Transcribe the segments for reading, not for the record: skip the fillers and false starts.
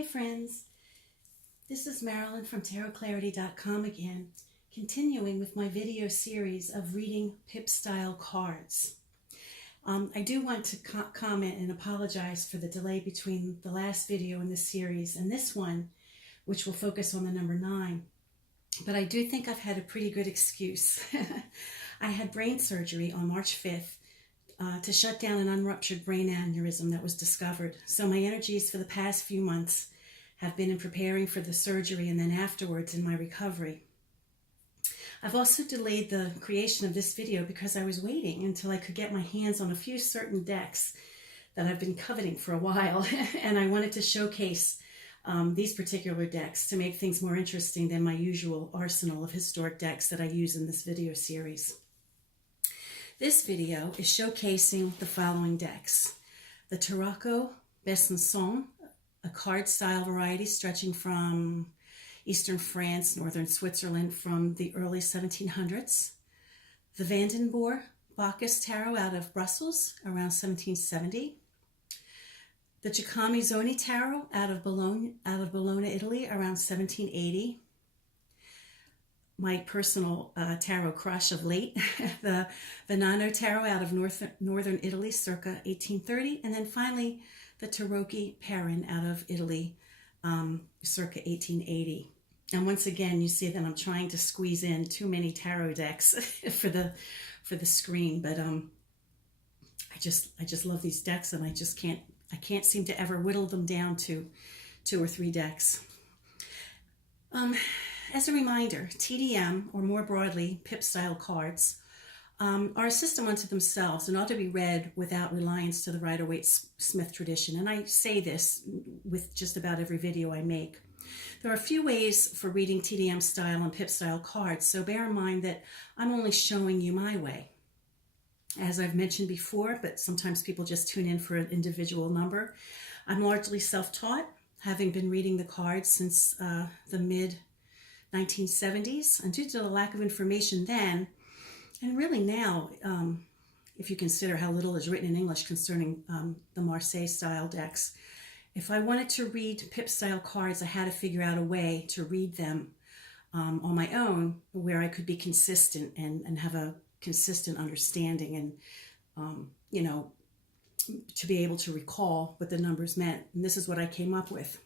Hi friends, this is Marilyn from tarotclarity.com again, continuing with my video series of reading pip style cards. I do want to comment and apologize for the delay between the last video in this series and this one, which will focus on the number 9. But I do think I've had a pretty good excuse. I had brain surgery on March 5th to shut down an unruptured brain aneurysm that was discovered. So my energies for the past few months have been in preparing for the surgery and then afterwards in my recovery. I've also delayed the creation of this video because I was waiting until I could get my hands on a few certain decks that I've been coveting for a while, and I wanted to showcase these particular decks to make things more interesting than my usual arsenal of historic decks that I use in this video series. This video is showcasing the following decks: the Tarocco di Besançon, a card style variety stretching from eastern France, northern Switzerland from the early 1700s. The Vandenborre Bacchus Tarot out of Brussels around 1770. The Giacomo Zoni Tarot out of Bologna, Italy around 1780. My personal tarot crush of late, the Vergnano Tarot out of northern Italy circa 1830. And then finally, the Tarocchi Perrin out of Italy circa 1880. And once again, you see that I'm trying to squeeze in too many tarot decks for the screen, but I just love these decks, and I can't seem to ever whittle them down to 2 or 3 decks. As a reminder, TDM, or more broadly, pip-style cards, are a system unto themselves and ought to be read without reliance to the Rider-Waite-Smith tradition. And I say this with just about every video I make. There are a few ways for reading TDM style and pip style cards, so bear in mind that I'm only showing you my way. As I've mentioned before, but sometimes people just tune in for an individual number, I'm largely self-taught, having been reading the cards since the mid-1970s, and due to the lack of information then, and really now, if you consider how little is written in English concerning the Marseille-style decks, if I wanted to read pip-style cards, I had to figure out a way to read them on my own where I could be consistent and have a consistent understanding and, to be able to recall what the numbers meant. And this is what I came up with.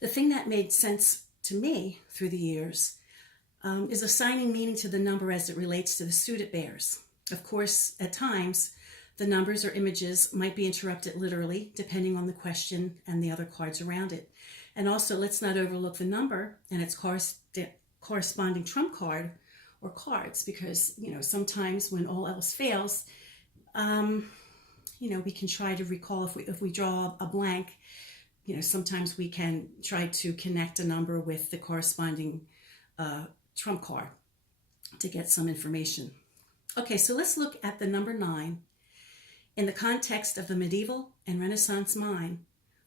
The thing that made sense to me through the years is assigning meaning to the number as it relates to the suit it bears. Of course, at times, the numbers or images might be interrupted literally, depending on the question and the other cards around it. And also, let's not overlook the number and its corresponding trump card or cards, because, sometimes when all else fails, we can try to recall if we draw a blank, sometimes we can try to connect a number with the corresponding trump card to get some information. Okay, so let's look at the number 9 in the context of the medieval and Renaissance mind,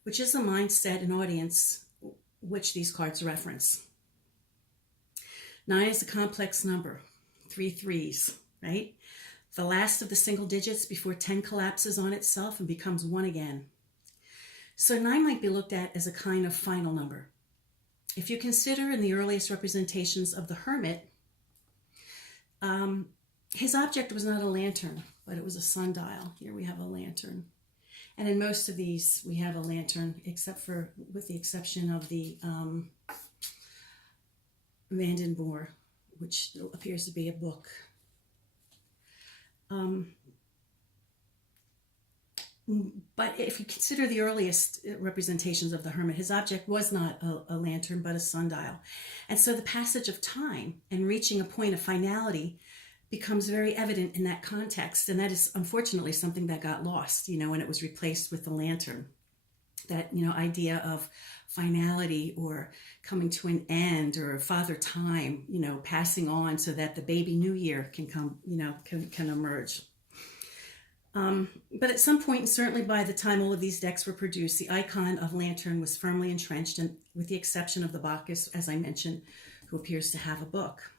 which is the mindset and audience which these cards reference. 9 is a complex number, 3 threes, right? The last of the single digits before 10 collapses on itself and becomes 1 again. So 9 might be looked at as a kind of final number. If you consider in the earliest representations of the Hermit, his object was not a lantern, but it was a sundial. Here we have a lantern. And in most of these, we have a lantern, with the exception of the Vandenborre, which appears to be a book. But if you consider the earliest representations of the Hermit, his object was not a lantern, but a sundial. And so the passage of time and reaching a point of finality becomes very evident in that context. And that is unfortunately something that got lost, when it was replaced with the lantern. That, idea of finality or coming to an end, or Father Time, passing on so that the baby New Year can come, can emerge. But at some point, and certainly by the time all of these decks were produced, the icon of lantern was firmly entrenched, and with the exception of the Bacchus, as I mentioned, who appears to have a book.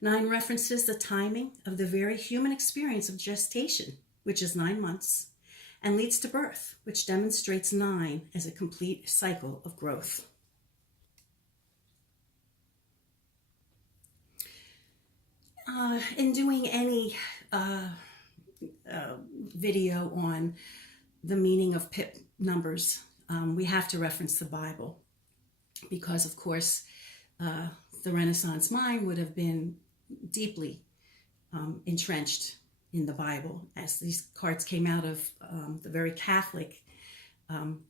9 references the timing of the very human experience of gestation, which is 9 months, and leads to birth, which demonstrates 9 as a complete cycle of growth. In doing any video on the meaning of pip numbers, we have to reference the Bible, because of course the Renaissance mind would have been deeply entrenched in the Bible, as these cards came out of the very Catholic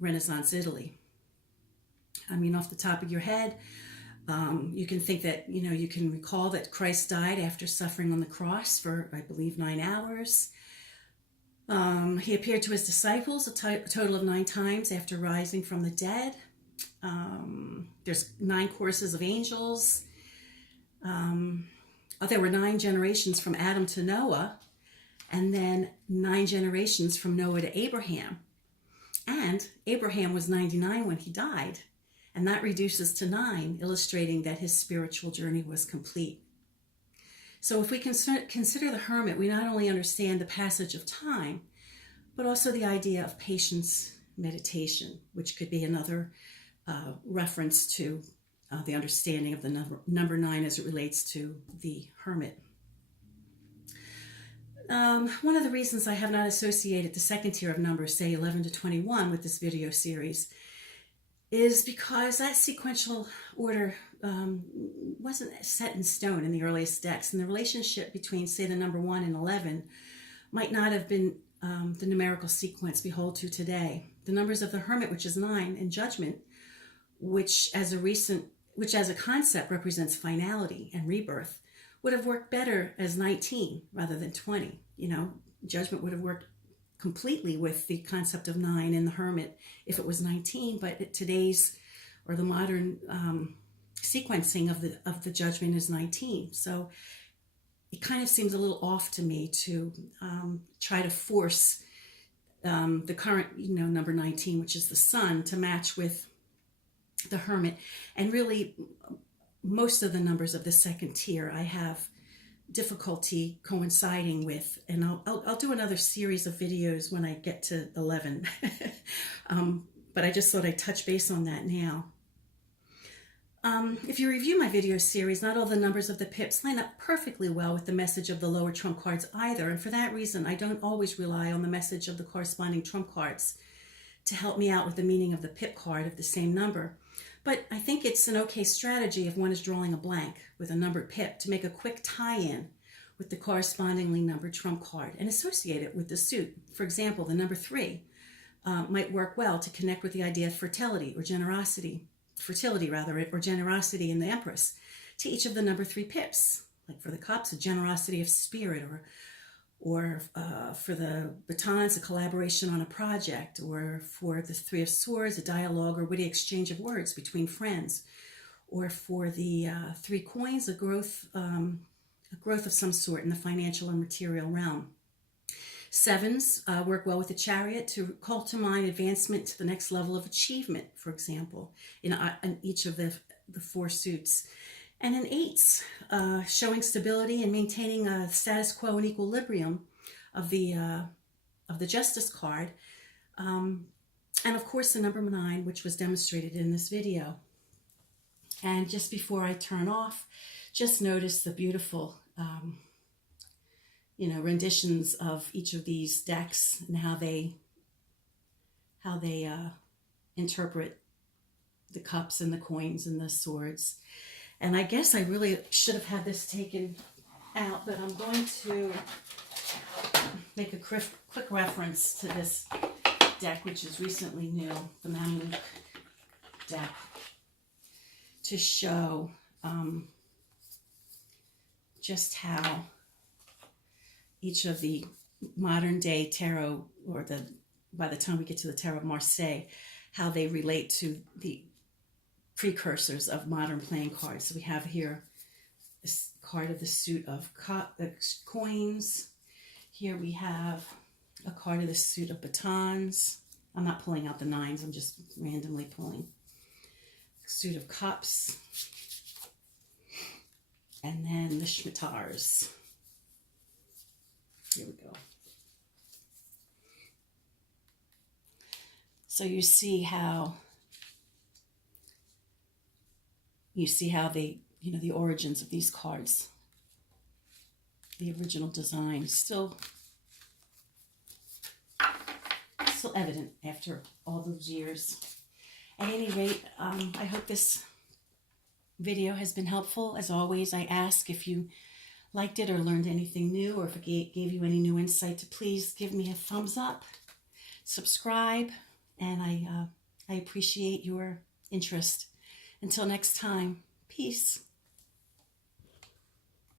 Renaissance Italy. I mean, off the top of your head, you can think that, you can recall that Christ died after suffering on the cross for, I believe, 9 hours. He appeared to his disciples a total of 9 times after rising from the dead. There's 9 choruses of angels. There were 9 generations from Adam to Noah, and then 9 generations from Noah to Abraham. And Abraham was 99 when he died, and that reduces to 9, illustrating that his spiritual journey was complete. So if we consider the Hermit, we not only understand the passage of time, but also the idea of patience meditation, which could be another reference to the understanding of the number 9 as it relates to the Hermit. One of the reasons I have not associated the second tier of numbers, say 11 to 21, with this video series is because that sequential order wasn't set in stone in the earliest decks, and the relationship between, say, the number 1 and 11 might not have been the numerical sequence we hold to today. The numbers of the Hermit, which is 9, and Judgment, which as a concept represents finality and rebirth, would have worked better as 19 rather than 20. Judgment would have worked completely with the concept of 9 in the Hermit if it was 19, but today's, or the modern sequencing of the Judgment is 19. So it kind of seems a little off to me to try to force the current, number 19, which is the Sun, to match with the Hermit. And really, most of the numbers of the second tier I have difficulty coinciding with, and I'll do another series of videos when I get to 11. But I just thought I'd touch base on that now. If you review my video series, not all the numbers of the pips line up perfectly well with the message of the lower trump cards either, and for that reason I don't always rely on the message of the corresponding trump cards to help me out with the meaning of the pip card of the same number. But I think it's an okay strategy if one is drawing a blank with a numbered pip to make a quick tie-in with the correspondingly numbered trump card and associate it with the suit. For example, the number 3 might work well to connect with the idea of fertility or generosity in the Empress to each of the number 3 pips. Like for the cups, a generosity of spirit, or for the batons, a collaboration on a project, or for the 3 of Swords, a dialogue or witty exchange of words between friends, or for the 3 coins, a growth of some sort in the financial and material realm. 7s work well with the Chariot to call to mind advancement to the next level of achievement, for example, in each of the 4 suits. And in 8s, showing stability and maintaining a status quo and equilibrium of the Justice card. And of course the number 9, which was demonstrated in this video. And just before I turn off, just notice the beautiful renditions of each of these decks and how they interpret the cups and the coins and the swords. And I guess I really should have had this taken out, but I'm going to make a quick reference to this deck, which is recently new, the Mamluk deck, to show just how each of the modern day tarot, or by the time we get to the Tarot of Marseille, how they relate to the precursors of modern playing cards. So we have here this card of the suit of coins. Here we have a card of the suit of batons. I'm not pulling out the 9s, I'm just randomly pulling. Suit of cups. And then the Shmitars. Here we go. So you see how they, the origins of these cards, the original design, still evident after all those years. At any rate, I hope this video has been helpful. As always, I ask if you liked it or learned anything new, or if it gave you any new insight, to please give me a thumbs up, subscribe, and I appreciate your interest. Until next time, peace.